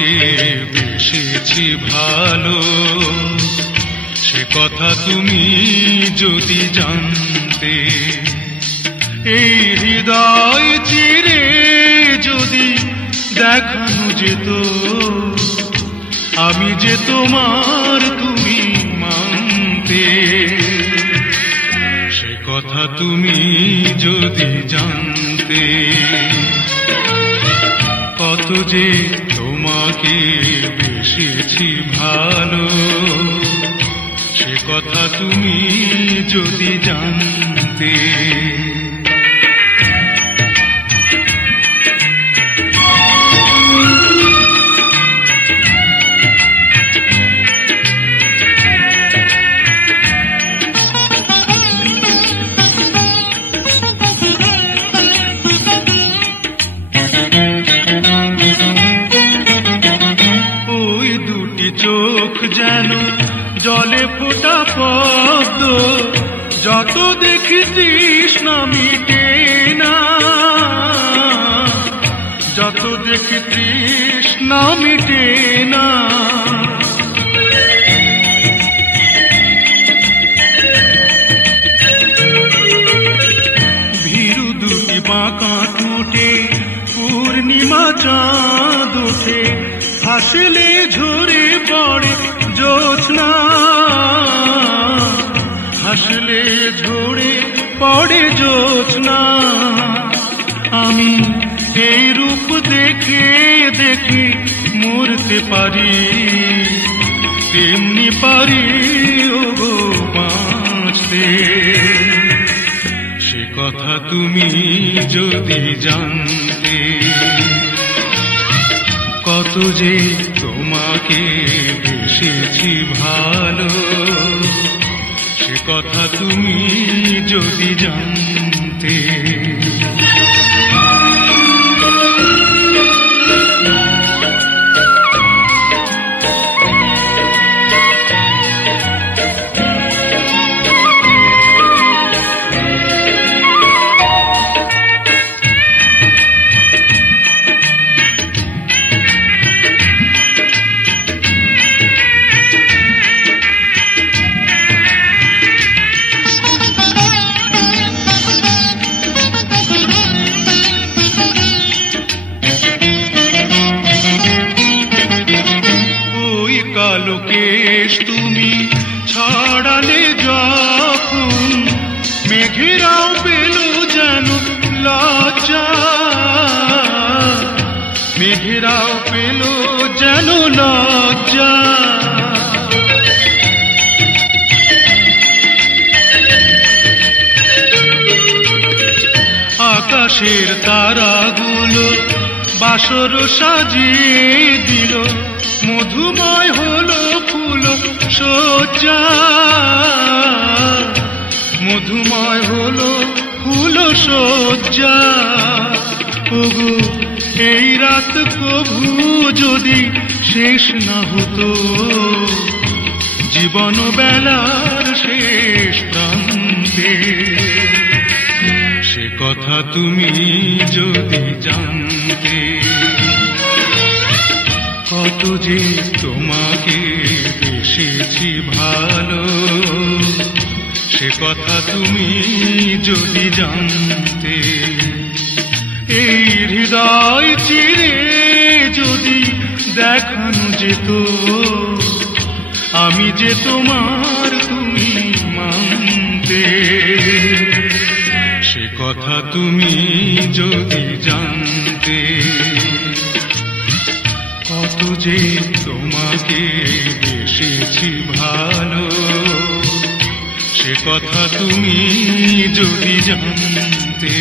তোমাকে বেসেছি ভালো, সে কথা তুমি যদি জানতে। এই হৃদয় চিরে যদি দেখানো যেত আমি যে তোমার তুমি মানতে, সে কথা তুমি যদি জানতে। কত যে তোমাকে বেসেছি ভালো, সে কথা তুমি যদি জানতে। চোখ যেন জলে ফোটা পদ্ম, যত দেখি তৃষ্ণা মিটে না, যত দেখি তৃষ্ণা মিটে না। ভীরু দুটি বাঁকা টুটে পূর্ণিমা চাঁদ ওঠে, হাসলে ঝরে পড়ে জ্যোৎস্না, হাসলে ঝরে পড়ে জ্যোৎস্না। আমি এই রূপ দেখে দেখে মরতে পারি, তেমনি পারি ওগো বাঁচতে। সে কথা তুমি যদি জানতে। কত যে তোমাকে বেসেছি ভালো, সে কথা তুমি যদি জানতে। কালো কেশ তুমি ছড়ালে যখন, মেঘেরাও পেল যেন লজ্জা, মেঘেরাও পেল যেন লজ্জা। আকাশের তারাগুলো বাসর সাজিয়ে দিল, মধুময় হলো ফুল সজ্জা, মধুময় হলো ফুল সজ্জা। ওগো এই রাত কভু যদি শেষ না হতো, জীবন বেলার শেষ প্রান্তে, সে কথা তুমি যদি জানতে। কত যে তোমাকে বেসেছি ভালো, সে কথা তুমি যদি জানতে। এই হৃদয় চিরে যদি দেখানো যেত আমি যে তোমার তুমি মানতে, সে কথা তুমি যদি জানতে। কত যে তোমাকে বেসেছি ভালো, সে কথা তুমি যদি জানতে।